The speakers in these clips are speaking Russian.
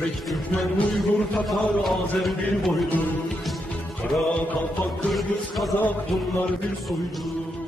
Özbek, Türkmen, Uygur, Tatar, Azer bir boydur. Kara, Kalpak, Kırgız, Kazak bunlar bir soydur.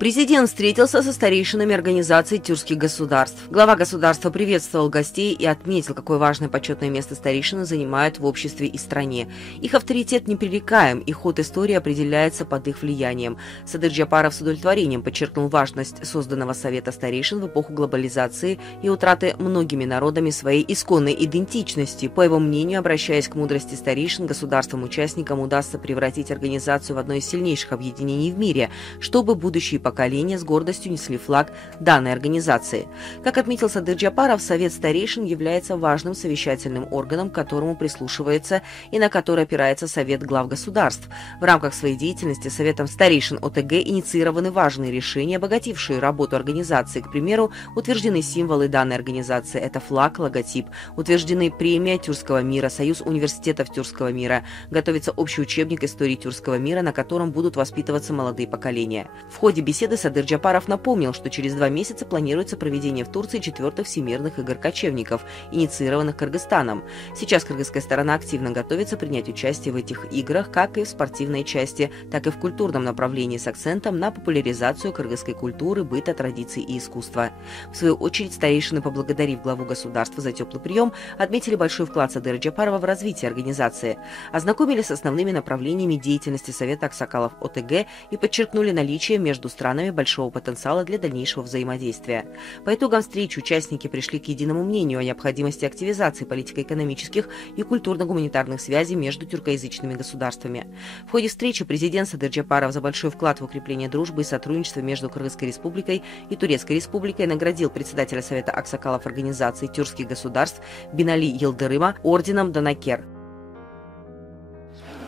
Президент встретился со старейшинами организации тюркских государств. Глава государства приветствовал гостей и отметил, какое важное почетное место старейшины занимают в обществе и стране. Их авторитет непререкаем, и ход истории определяется под их влиянием. Садыр Джапаров с удовлетворением подчеркнул важность созданного Совета старейшин в эпоху глобализации и утраты многими народами своей исконной идентичности. По его мнению, обращаясь к мудрости старейшин, государствам-участникам удастся превратить организацию в одно из сильнейших объединений в мире, чтобы будущие поколения с гордостью несли флаг данной организации. Как отметил Садыр Джапаров, Совет старейшин является важным совещательным органом, к которому прислушивается и на который опирается Совет глав государств. В рамках своей деятельности Советом старейшин ОТГ инициированы важные решения, обогатившие работу организации. К примеру, утверждены символы данной организации – это флаг, логотип, утверждены премия Тюркского мира, Союз университетов Тюркского мира, готовится общий учебник истории Тюркского мира, на котором будут воспитываться молодые поколения. В ходе беседы Садыр Джапаров напомнил, что через 2 месяца планируется проведение в Турции 4-х всемирных игр кочевников, инициированных Кыргызстаном. Сейчас кыргызская сторона активно готовится принять участие в этих играх как и в спортивной части, так и в культурном направлении с акцентом на популяризацию кыргызской культуры, быта, традиций и искусства. В свою очередь, старейшины, поблагодарив главу государства за теплый прием, отметили большой вклад Садыра Джапарова в развитие организации, ознакомились с основными направлениями деятельности Совета аксакалов ОТГ и подчеркнули наличие между странами большого потенциала для дальнейшего взаимодействия. По итогам встречи участники пришли к единому мнению о необходимости активизации политико-экономических и культурно-гуманитарных связей между тюркоязычными государствами. В ходе встречи президент Садыр Джапаров за большой вклад в укрепление дружбы и сотрудничества между Кыргызской республикой и Турецкой республикой наградил председателя Совета аксакалов организации тюркских государств Бинали Йылдырыма орденом Данакер.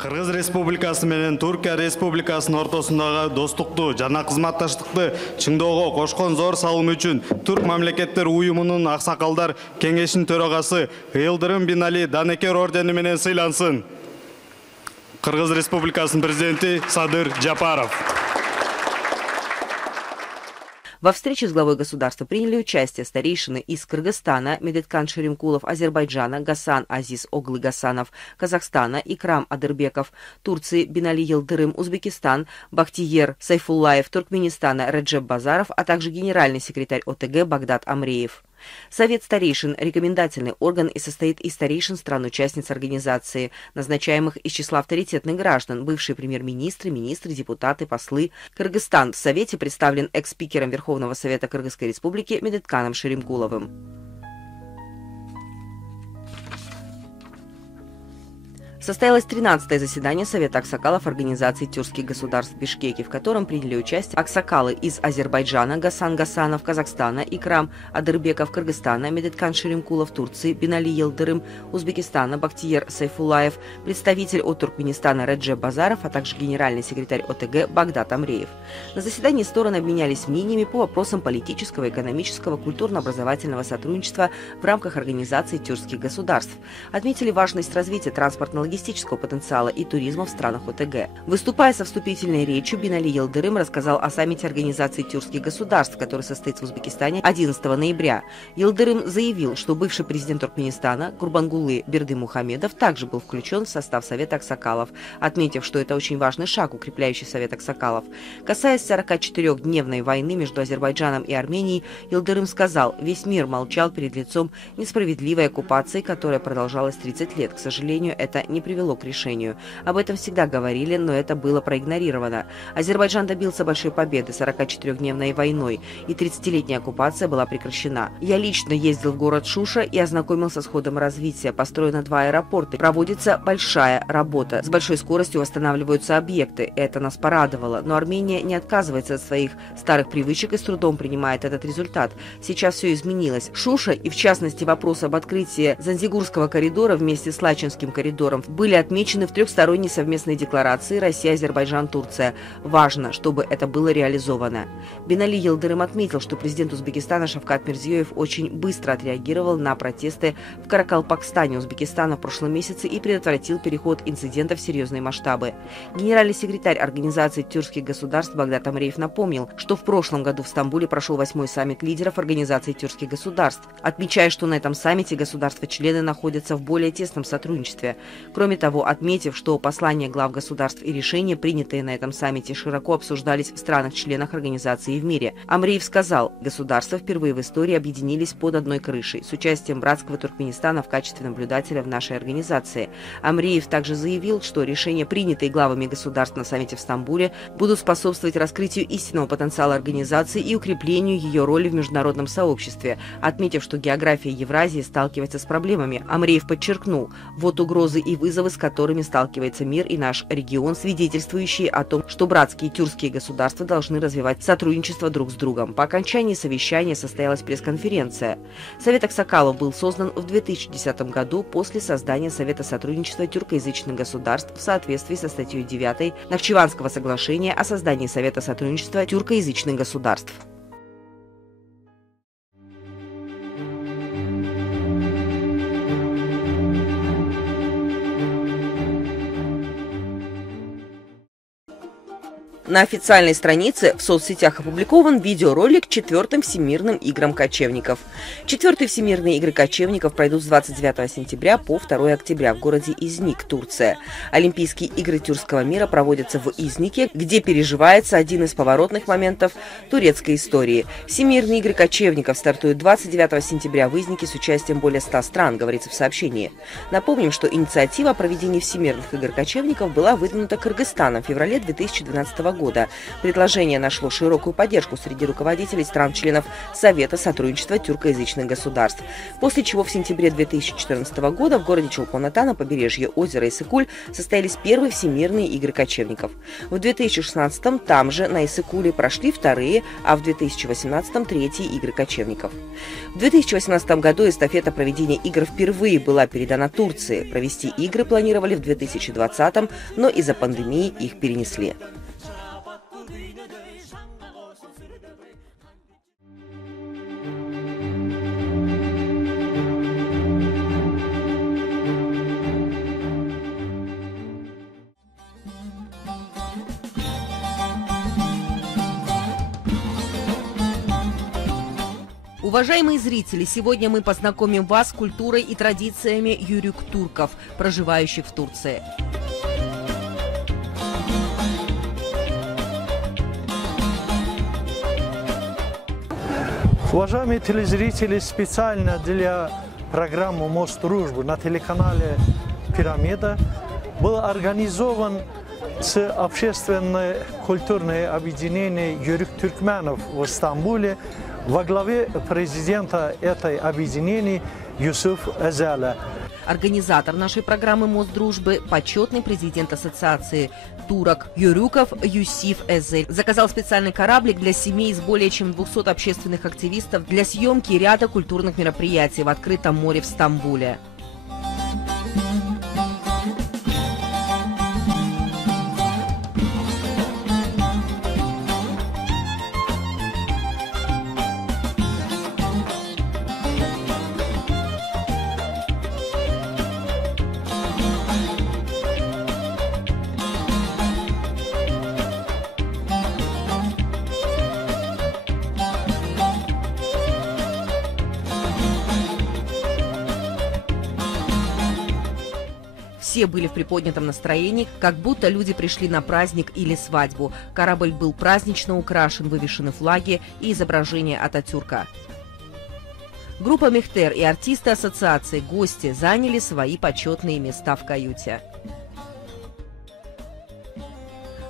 Кыргыз Республикасы менен Түркия Республикасынын ортосундагы достукту жана кызматташтыкты чыңдоого кошкон зор салым үчүн Түрк мамлекеттер уюмунун аксакалдар кеңешинин төрагасы Йылдырым Бинали Данакер ордени менен сыйлансын. Кыргыз Республикасынын президенти Садыр Джапаров. Во встрече с главой государства приняли участие старейшины из Кыргызстана Медеткан Шеримкулов, Азербайджана Гасан Азиз Оглы Гасанов, Казахстана Икрам Адырбеков, Турции Бинали Йылдырым, Узбекистан Бахтиер Сайфуллаев, Туркменистана Реджеп Базаров, а также генеральный секретарь ОТГ Багдад Амреев. Совет старейшин – рекомендательный орган и состоит из старейшин стран-участниц организации, назначаемых из числа авторитетных граждан, бывшие премьер-министры, министры, депутаты, послы. Кыргызстан в Совете представлен экс-спикером Верховного Совета Кыргызской Республики Медетканом Шеримкуловым. Состоялось 13-е заседание Совета аксакалов Организации тюркских государств в Бишкеке, в котором приняли участие аксакалы из Азербайджана Гасан Гасанов, Казахстана Икрам Адырбеков, Кыргызстана Медеткан Шеримкулов, Турции Бинали Йылдырым, Узбекистана Бахтиер Сайфуллаев, представитель от Туркменистана Реджеп Базаров, а также генеральный секретарь ОТГ Багдад Амреев. На заседании стороны обменялись мнениями по вопросам политического, экономического, культурно-образовательного сотрудничества в рамках Организации тюркских государств. Отметили важность развития транспортно-логистического потенциала и туризма в странах ОТГ. Выступая со вступительной речью, Бинали Йылдырым рассказал о саммите Организации тюркских государств, который состоится в Узбекистане 11 ноября. Йылдырым заявил, что бывший президент Туркменистана Гурбангулы Бердымухамедов также был включен в состав Совета аксакалов, отметив, что это очень важный шаг, укрепляющий Совет аксакалов. Касаясь 44-дневной войны между Азербайджаном и Арменией, Йылдырым сказал, весь мир молчал перед лицом несправедливой оккупации, которая продолжалась 30 лет. К сожалению, это не привело к решению. Об этом всегда говорили, но это было проигнорировано. Азербайджан добился большой победы 44-дневной войной, и 30-летняя оккупация была прекращена. Я лично ездил в город Шуша и ознакомился с ходом развития. Построено 2 аэропорта. Проводится большая работа. С большой скоростью восстанавливаются объекты. Это нас порадовало. Но Армения не отказывается от своих старых привычек и с трудом принимает этот результат. Сейчас все изменилось. Шуша, и в частности вопрос об открытии Занзигурского коридора вместе с Лачинским коридором в были отмечены в трехсторонней совместной декларации Россия, Азербайджан, Турция. Важно, чтобы это было реализовано. Бинали Йылдырым отметил, что президент Узбекистана Шавкат Мирзиёев очень быстро отреагировал на протесты в Каракалпакстане, Узбекистана в прошлом месяце и предотвратил переход инцидента в серьезные масштабы. Генеральный секретарь Организации тюркских государств Багдат Амреев напомнил, что в прошлом году в Стамбуле прошел 8-й саммит лидеров Организации тюркских государств, отмечая, что на этом саммите государства-члены находятся в более тесном сотрудничестве. Кроме того, отметив, что послания глав государств и решения, принятые на этом саммите, широко обсуждались в странах-членах организации и в мире. Амреев сказал, государства впервые в истории объединились под одной крышей с участием братского Туркменистана в качестве наблюдателя в нашей организации. Амреев также заявил, что решения, принятые главами государств на саммите в Стамбуле, будут способствовать раскрытию истинного потенциала организации и укреплению ее роли в международном сообществе. Отметив, что география Евразии сталкивается с проблемами, Амреев подчеркнул, вот угрозы и вызовы, с которыми сталкивается мир и наш регион, свидетельствующие о том, что братские тюркские государства должны развивать сотрудничество друг с другом. По окончании совещания состоялась пресс-конференция. Совет Аксакалов был создан в 2010 году после создания Совета сотрудничества тюркоязычных государств в соответствии со статьей 9 Нахчиванского соглашения о создании Совета сотрудничества тюркоязычных государств. На официальной странице в соцсетях опубликован видеоролик к 4-м Всемирным играм кочевников. 4-е Всемирные игры кочевников пройдут с 29 сентября по 2 октября в городе Изник, Турция. Олимпийские игры тюркского мира проводятся в Изнике, где переживается один из поворотных моментов турецкой истории. Всемирные игры кочевников стартуют 29 сентября в Изнике с участием более 100 стран, говорится в сообщении. Напомним, что инициатива о проведении Всемирных игр кочевников была выдвинута Кыргызстаном в феврале 2012 года. Предложение нашло широкую поддержку среди руководителей стран-членов Совета сотрудничества тюркоязычных государств, после чего в сентябре 2014 года в городе Чолпон-Ата на побережье озера Иссык-Куль состоялись первые Всемирные игры кочевников. В 2016-м там же, на Иссык-Куле, прошли 2-е, а в 2018-м 3-е игры кочевников. В 2018 году эстафета проведения игр впервые была передана Турции. Провести игры планировали в 2020-м, но из-за пандемии их перенесли. Уважаемые зрители, сегодня мы познакомим вас с культурой и традициями юрюк-турков, проживающих в Турции. Уважаемые телезрители, специально для программы «Мост дружбы» на телеканале «Пирамида» был организован общественное культурное объединение юрюк-туркменов в Стамбуле во главе президента этой объединения Юсуф Эзеля. Организатор нашей программы «Мост дружбы» – почетный президент Ассоциации турок-юрюков Юсиф Эзель заказал специальный кораблик для семей из более чем 200 общественных активистов для съемки ряда культурных мероприятий в открытом море в Стамбуле. Все были в приподнятом настроении, как будто люди пришли на праздник или свадьбу. Корабль был празднично украшен, вывешены флаги и изображения Ататюрка. Группа Мехтер и артисты ассоциации, гости заняли свои почетные места в каюте.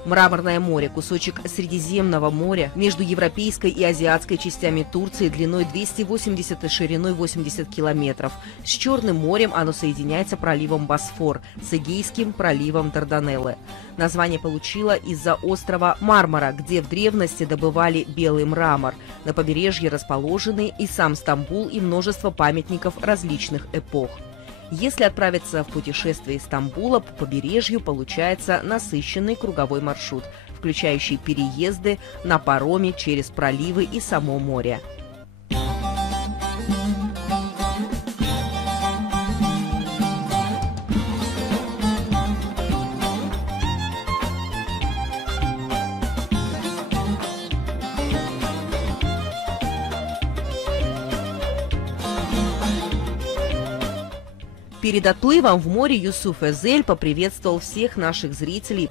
Мраморное море, кусочек Средиземного моря между европейской и азиатской частями Турции длиной 280 и шириной 80 километров. С Черным морем оно соединяется проливом Босфор, с Эгейским проливом Дарданеллы. Название получило из-за острова Мармара, где в древности добывали белый мрамор. На побережье расположены и сам Стамбул, и множество памятников различных эпох. Если отправиться в путешествие из Стамбула по побережью, получается насыщенный круговой маршрут, включающий переезды на пароме через проливы и само море. Перед отплывом в море Юсуф Эзель поприветствовал всех наших зрителей.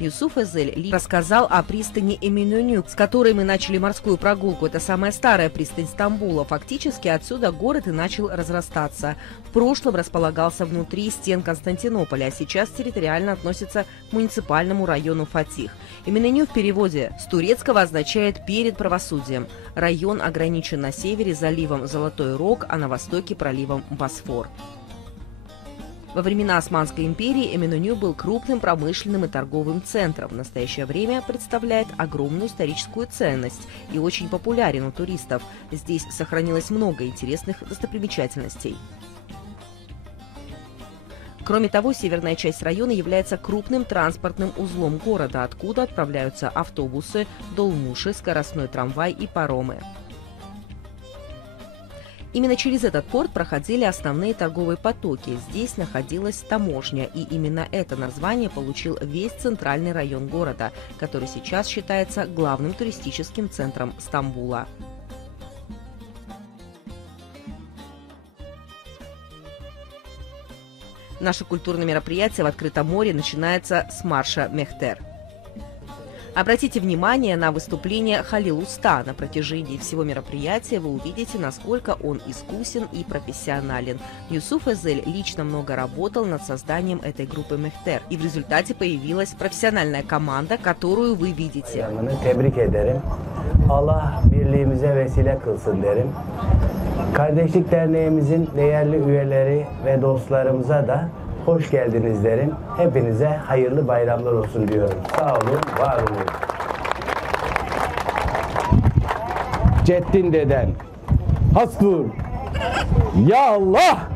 Юсуф Эзель рассказал о пристани Эминönü, с которой мы начали морскую прогулку. Это самая старая пристань Стамбула. Фактически отсюда город и начал разрастаться. В прошлом располагался внутри стен Константинополя, а сейчас территориально относится к муниципальному району Фатих. Эминönü в переводе с турецкого означает «перед правосудием». Район ограничен на севере заливом Золотой Рог, а на востоке проливом Босфор. Во времена Османской империи Эминönü был крупным промышленным и торговым центром. В настоящее время представляет огромную историческую ценность и очень популярен у туристов. Здесь сохранилось много интересных достопримечательностей. Кроме того, северная часть района является крупным транспортным узлом города, откуда отправляются автобусы, долмуши, скоростной трамвай и паромы. Именно через этот порт проходили основные торговые потоки. Здесь находилась таможня, и именно это название получил весь центральный район города, который сейчас считается главным туристическим центром Стамбула. Наше культурное мероприятие в открытом море начинается с марша Мехтер. Обратите внимание на выступление Халил Уста. На протяжении всего мероприятия вы увидите, насколько он искусен и профессионален. Юсуф Эзель лично много работал над созданием этой группы Мехтер. И в результате появилась профессиональная команда, которую вы видите. Tebrik ederim. Allah birliğimize vesile kılsın derim. Kardeşlik Derneğimizin değerli üyeleri ve dostlarımıza da hoş geldiniz derim. Hepinize hayırlı bayramlar olsun diyorum. Sağ olun, var olun. Ceddin deden. Hasbur. Ya Allah!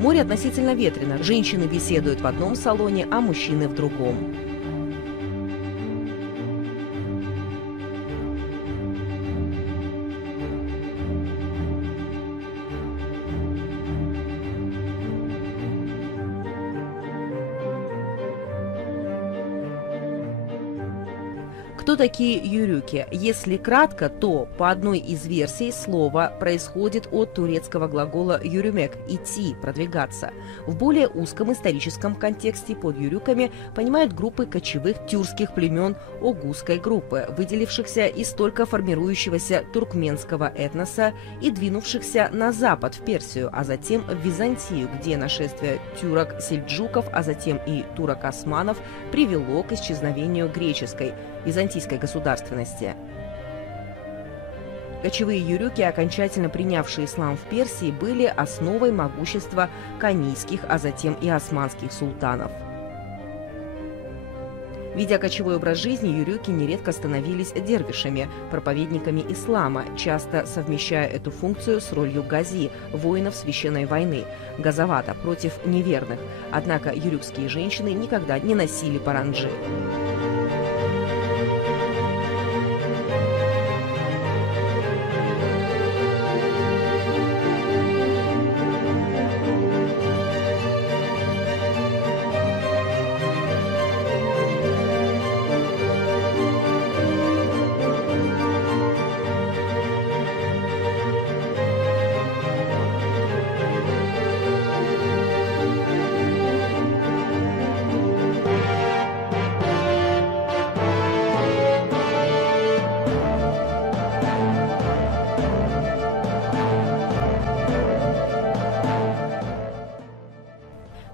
Море относительно ветрено. Женщины беседуют в одном салоне, а мужчины в другом. Кто такие юрюки? Если кратко, то по одной из версий слово происходит от турецкого глагола юрюмек – идти, продвигаться. В более узком историческом контексте под юрюками понимают группы кочевых тюркских племен Огузской группы, выделившихся из только формирующегося туркменского этноса и двинувшихся на запад в Персию, а затем в Византию, где нашествие тюрок-сельджуков, а затем и турок-османов привело к исчезновению греческой, византийской государственности. Кочевые юрюки, окончательно принявшие ислам в Персии, были основой могущества канийских, а затем и османских султанов. Ведя кочевой образ жизни, юрюки нередко становились дервишами, проповедниками ислама, часто совмещая эту функцию с ролью гази, воинов священной войны, газавата, против неверных. Однако юрюкские женщины никогда не носили паранджи.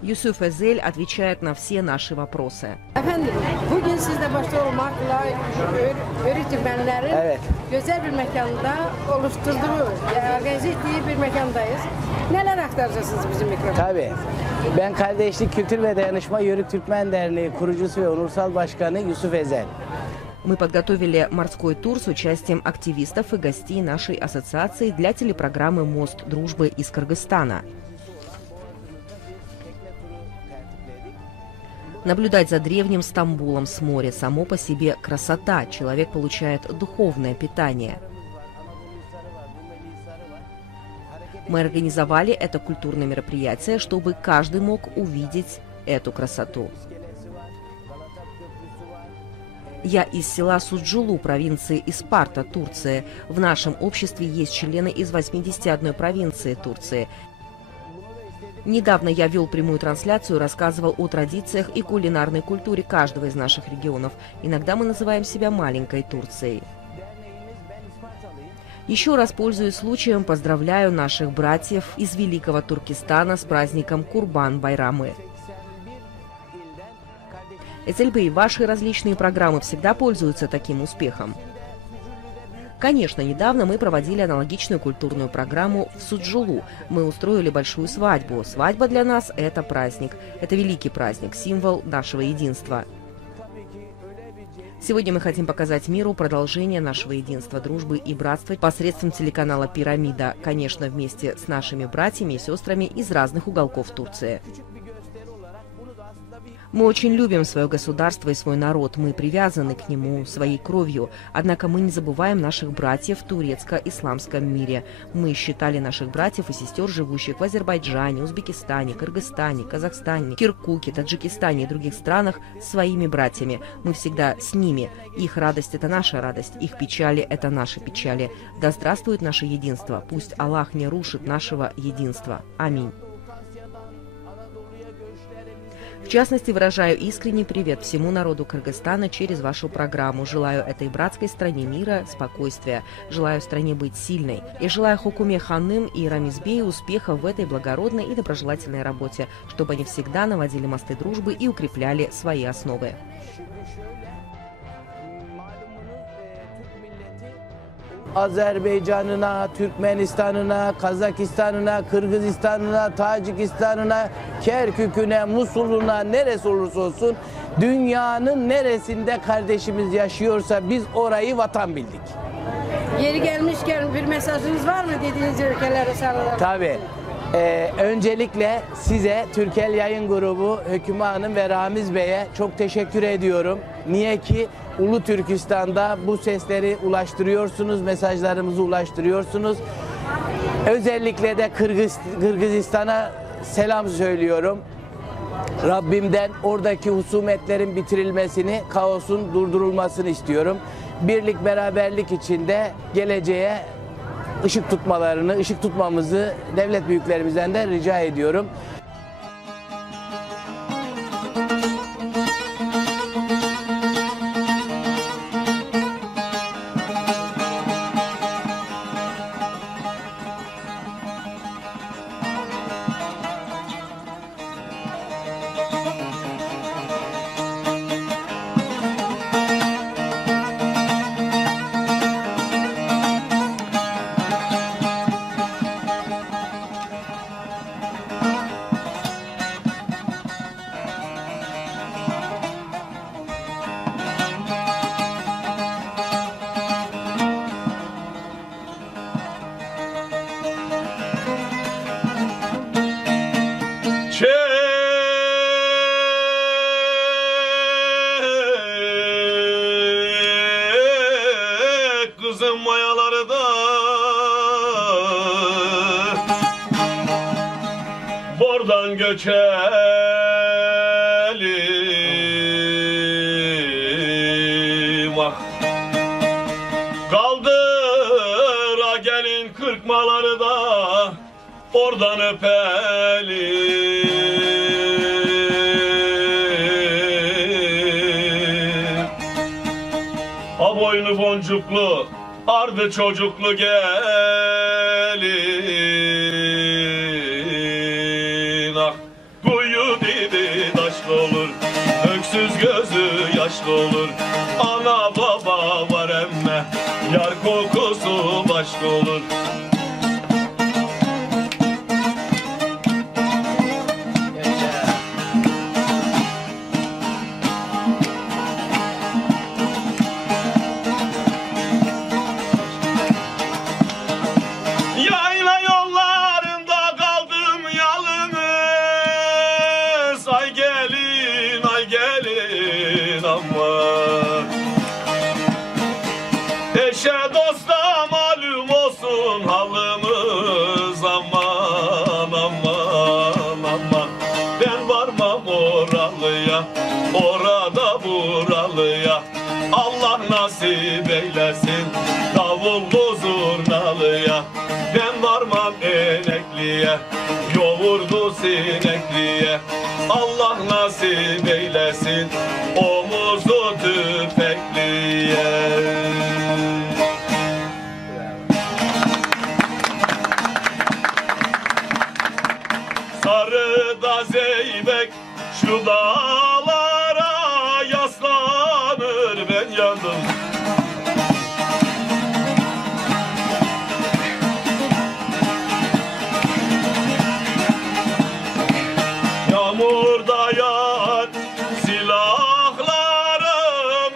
Юсуф Эзель отвечает на все наши вопросы. Efendim, bugün sizde başta olmakla öğretmenlerin güzel bir mekanda oluşturduğu, organize ettiği bir mekandayız. Neler aktaracaksınız bizim mikrofona? Tabii. Ben Kardeşlik Kültür ve Dayanışma Yörük Türkmen Derneği kurucusu ve onursal başkanı Yusuf Ezel. Мы подготовили морской тур с участием активистов и гостей нашей ассоциации для телепрограммы «Мост дружбы» из Кыргызстана. Наблюдать за древним Стамбулом с моря само по себе красота. Человек получает духовное питание. Мы организовали это культурное мероприятие, чтобы каждый мог увидеть эту красоту. Я из села Суджулу, провинции Испарта, Турция. В нашем обществе есть члены из 81 провинции Турции. Недавно я вел прямую трансляцию, рассказывал о традициях и кулинарной культуре каждого из наших регионов. Иногда мы называем себя маленькой Турцией. Еще раз, пользуясь случаем, поздравляю наших братьев из Великого Туркестана с праздником Курбан-Байрамы. Эцельбей, ваши различные программы всегда пользуются таким успехом? Конечно, недавно мы проводили аналогичную культурную программу в Суджулу. Мы устроили большую свадьбу. Свадьба для нас – это праздник. Это великий праздник, символ нашего единства. Сегодня мы хотим показать миру продолжение нашего единства, дружбы и братства посредством телеканала «Пирамида», конечно, вместе с нашими братьями и сестрами из разных уголков Турции. Мы очень любим свое государство и свой народ, мы привязаны к нему своей кровью. Однако мы не забываем наших братьев в турецко-исламском мире. Мы считали наших братьев и сестер, живущих в Азербайджане, Узбекистане, Кыргызстане, Казахстане, Киркуке, Таджикистане и других странах своими братьями. Мы всегда с ними. Их радость – это наша радость, их печали – это наши печали. Да здравствует наше единство. Пусть Аллах не рушит нашего единства. Аминь. В частности, выражаю искренний привет всему народу Кыргызстана через вашу программу. Желаю этой братской стране мира, спокойствия. Желаю стране быть сильной. И желаю Хокуме Ханым и Рамизбею успехов в этой благородной и доброжелательной работе, чтобы они всегда наводили мосты дружбы и укрепляли свои основы. Azerbaycan'ına, Türkmenistan'ına, Kazakistan'ına, Kırgızistan'ına, Tacikistan'ına, Kerkük'üne, Musul'una, neresi olursa olsun dünyanın neresinde kardeşimiz yaşıyorsa biz orayı vatan bildik. Yeri gelmişken bir mesajınız var mı dediğiniz ülkelere sarılarak? Tabii. Öncelikle size Türkel Yayın Grubu, Höküme Hanım ve Ramiz Bey'e çok teşekkür ediyorum. Niye ki Ulu Türkistan'da bu sesleri ulaştırıyorsunuz, mesajlarımızı ulaştırıyorsunuz. Özellikle de Kırgızistan'a selam söylüyorum. Rabbimden oradaki husumetlerin bitirilmesini, kaosun durdurulmasını istiyorum. Birlik, beraberlik içinde geleceğe ışık tutmamızı devlet büyüklerimizden de rica ediyorum. Kızım mayaları da bordan göçelim, ah. Kaldıra gelin kırkmaları da oradan öpelim. A boynu boncuklu, ardı çocuklu gelin, ah. Kuyu dibi taşlı olur, öksüz gözü yaşlı olur. Ana baba var emme, yar kokusu başka olur. Yayla yollarında kaldım yalnız, ay gelin ama. Eşe dosta malum olsun halımız, aman aman aman. Ben varmam oralıya, orada buralıya. Allah nasip eylesin davullu zurnalıya. Ben varmam enekliye, yoğurdu sinekliye. Allah nasip eylesin omuzu tüfekliye. Sarıda zeybek şu dağlara yaslanır, ben yandım. Yağmurda yağar silahlarım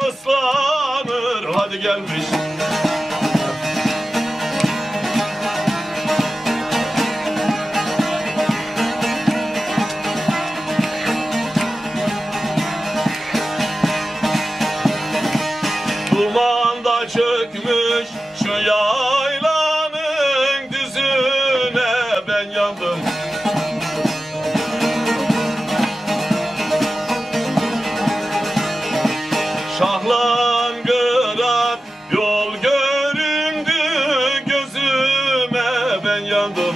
ıslanır. Hadi gelmiş. Dumanda çökmüş şu yaylanın düzüne, ben yandım. Şahlangırat yol göründü gözüme, ben yandım.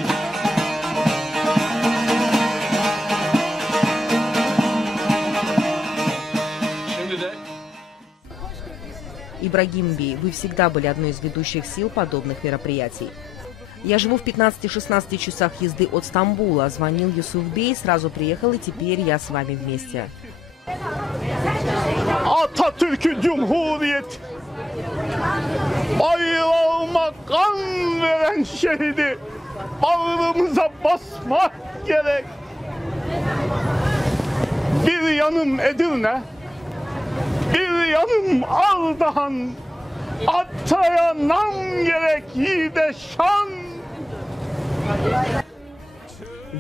Şimdi de Ибрагим Би, вы всегда были одной из ведущих сил подобных мероприятий. Я живу в 15-16 часах езды от Стамбула. Звонил Юсуф Бей, сразу приехал, и теперь я с вами вместе. Atatürk'ü Cumhuriyet bayrağıma kan veren şehidi bağrımıza basmak gerek. Bir yanım Edirne, bir yanım Ardahan, Atta'ya nam gerek yiğide şan.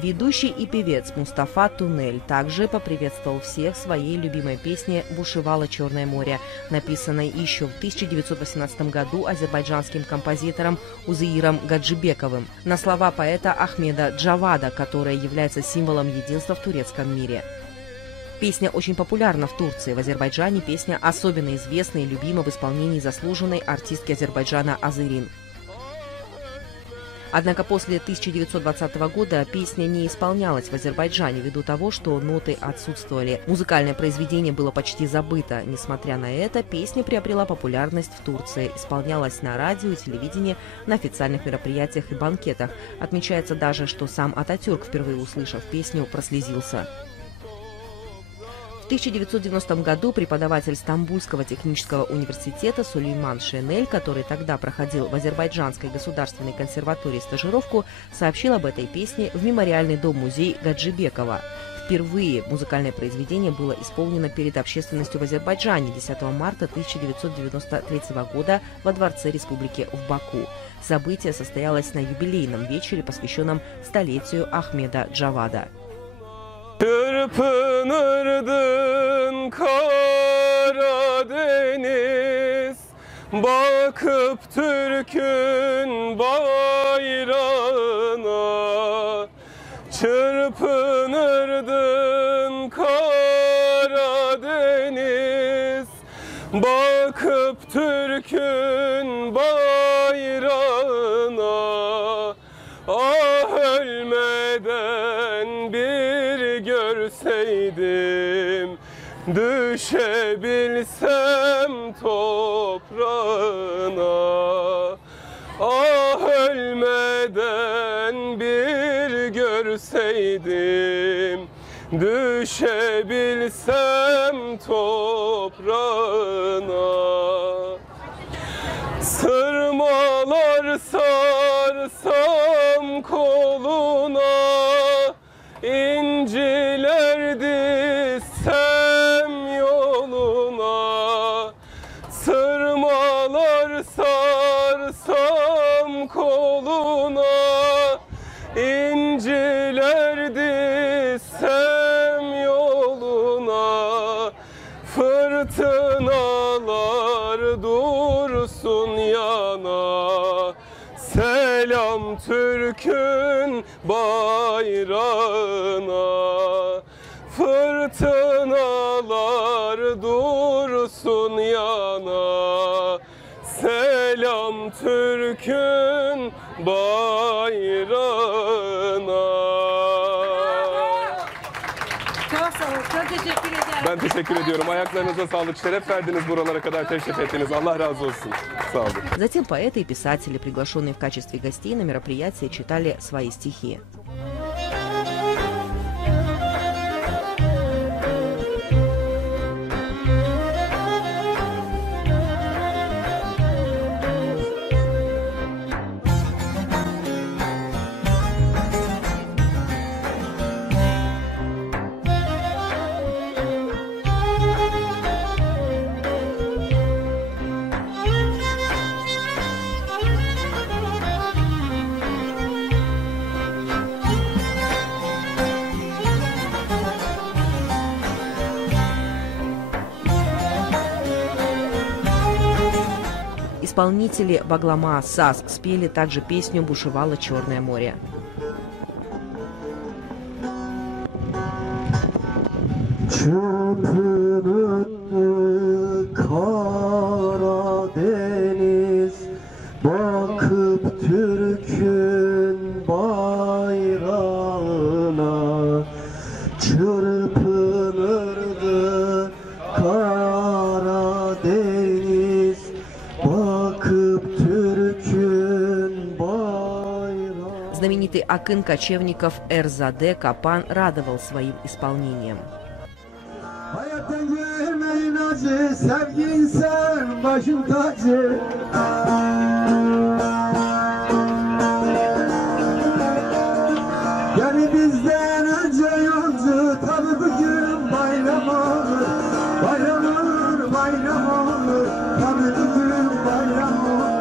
Ведущий и певец Мустафа Туннель также поприветствовал всех своей любимой песней «Бушевало Черное море», написанной еще в 1918 году азербайджанским композитором Узеиром Гаджибековым на слова поэта Ахмеда Джавада, которая является символом единства в турецком мире. Песня очень популярна в Турции. В Азербайджане песня особенно известна и любима в исполнении заслуженной артистки Азербайджана Азерин. Однако после 1920 года песня не исполнялась в Азербайджане ввиду того, что ноты отсутствовали. Музыкальное произведение было почти забыто. Несмотря на это, песня приобрела популярность в Турции, исполнялась на радио и телевидении, на официальных мероприятиях и банкетах. Отмечается даже, что сам Ататюрк, впервые услышав песню, прослезился. В 1990 году преподаватель Стамбульского технического университета Сулейман Шенель, который тогда проходил в Азербайджанской государственной консерватории стажировку, сообщил об этой песне в мемориальный дом-музей Гаджибекова. Впервые музыкальное произведение было исполнено перед общественностью в Азербайджане 10 марта 1993 года во Дворце Республики в Баку. Событие состоялось на юбилейном вечере, посвященном столетию Ахмеда Джавада. Çırpınırdın Karadeniz, bakıp Türk'ün bayrağına. Çırpınırdın Karadeniz, bakıp Türk'ün bayrağına. Ah ölmeden bir görseydim, düşebilsem toprağına. Ah ölmeden bir görseydim, düşebilsem toprağına. Sırmalar sarsam koluna, İnciler dizsem yoluna. Sırmalar sarsam koluna, İnciler dizsem yoluna. Fırtınalar dursun yana, selam Türk'ün bayrağına. Fırtınalar dursun yana, selam Türk'ün bayrağına. Çok sağ olun. Çok teşekkür ederim. Ben teşekkür ediyorum. Ayaklarınıza sağlık. Şeref verdiniz, buralara kadar teşrif ettiniz. Allah razı olsun. Sağ olun. Затем поэты и писатели, приглашенные в качестве гостей на мероприятие, читали свои стихи. Исполнители Баглама САС спели также песню «Бушевало Черное море». Çırpınırdı Karadeniz, bakıp Türk'ün bayrağına. Çırpınırdı Karadeniz, bakıp Türk'ün bayrağına. Знаменитый акын кочевников Эрзаде Капан радовал своим исполнением. Hayattan görmeyin acı, sevgi insan başın tacı. Yani bizden önce yolcu, tabi bugün bayram olur. Bayram olur, bayram olur, tabi bugün bayram olur.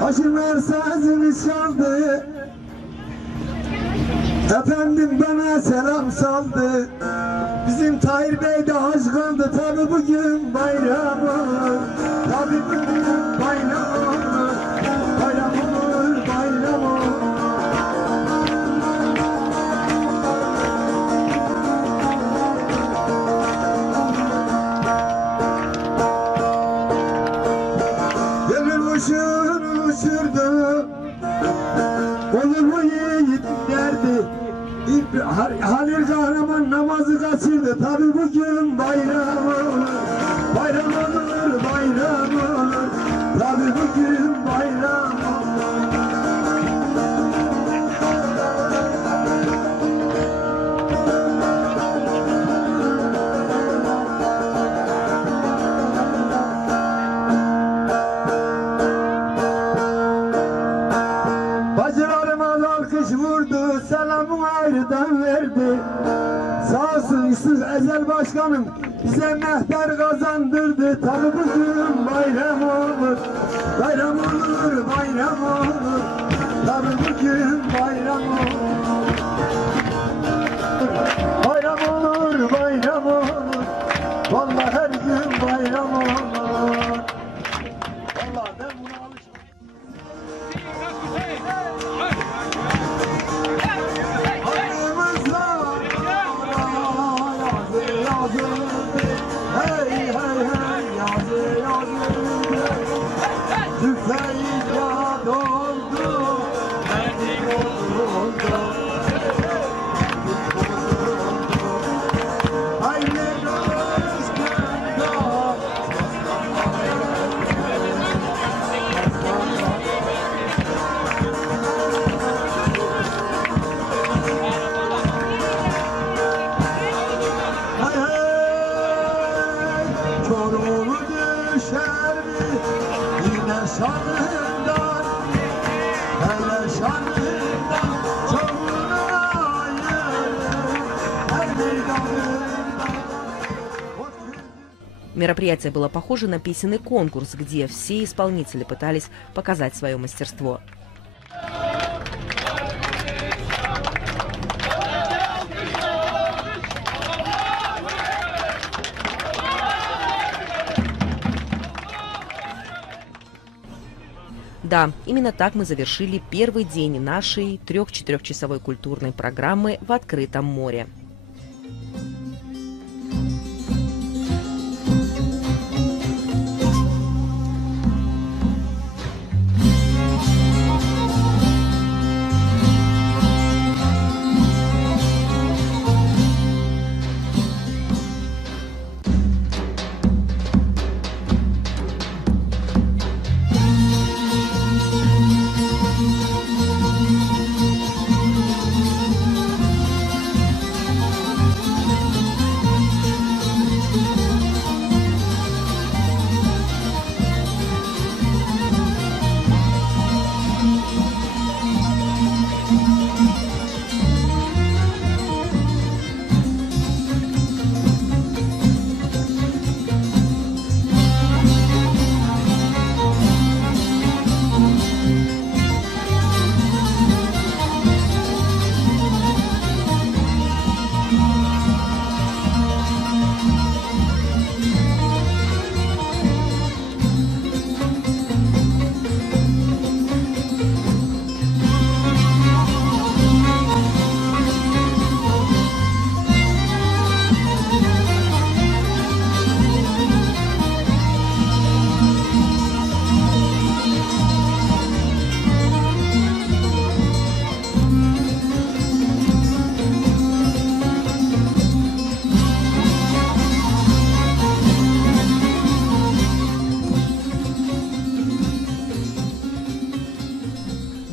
Hacılar sazını çaldı, efendim bana selam saldı. Bizim Tahir Bey de hac kaldı, tabi bugün bayramı, tabi bugün Yaman namazı kaçırdı tabi bugün bayram olur. Bayram olur, bayram olur. Tabi bugün bayram olur. Bacılarıma alkış vurdu, selamı ayrıdan verdi. Sağ olsun Yusuf Ezel Başkanım bize mehter kazandırdı. Tabi bugün bayram olur, bayram olur, bayram olur. Tabi bugün bayram olur. Bayram olur, bayram olur. Vallahi her gün bayram olur. Vallahi ben buna alıştım. Çorulu düşer mi yine şanından, hele şanından çoruna ayırır her meydanından. Мероприятие было похоже на песенный конкурс, где все исполнители пытались показать свое мастерство. Да, именно так мы завершили первый день нашей 3-4-часовой культурной программы в открытом море.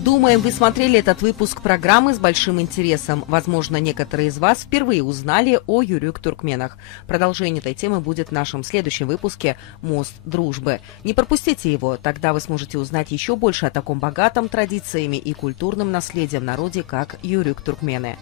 Думаем, вы смотрели этот выпуск программы с большим интересом. Возможно, некоторые из вас впервые узнали о юрюк-туркменах. Продолжение этой темы будет в нашем следующем выпуске «Мост дружбы». Не пропустите его, тогда вы сможете узнать еще больше о таком богатом традициями и культурным наследием народе, как юрюк-туркмены.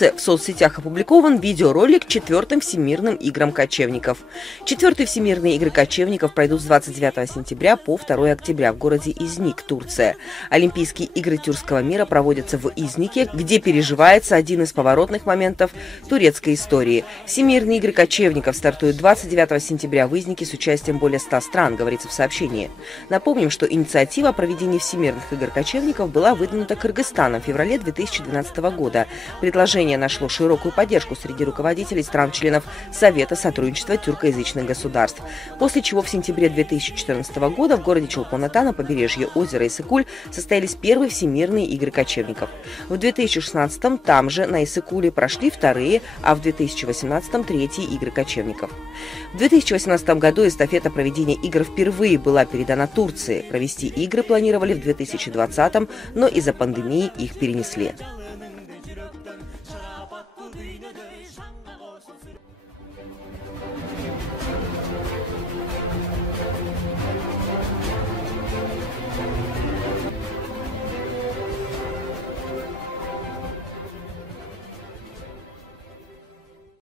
В соцсетях опубликован видеоролик к 4-м Всемирным играм кочевников. 4-е Всемирные игры кочевников пройдут с 29 сентября по 2 октября в городе Изник, Турция. Олимпийские игры тюркского мира проводятся в Изнике, где переживается один из поворотных моментов турецкой истории. Всемирные игры кочевников стартуют 29 сентября в Изнике с участием более 100 стран, говорится в сообщении. Напомним, что инициатива о проведении Всемирных игр кочевников была выдвинута Кыргызстаном в феврале 2012 года. Предложение нашло широкую поддержку среди руководителей стран-членов Совета сотрудничества тюркоязычных государств. После чего в сентябре 2014 года в городе Чолпон-Ата на побережье озера Иссык-Куль состоялись первые Всемирные игры кочевников. В 2016-м там же на Иссык-Куле прошли 2-е, а в 2018-м 3-е игры кочевников. В 2018 году эстафета проведения игр впервые была передана Турции. Провести игры планировали в 2020-м, но из-за пандемии их перенесли.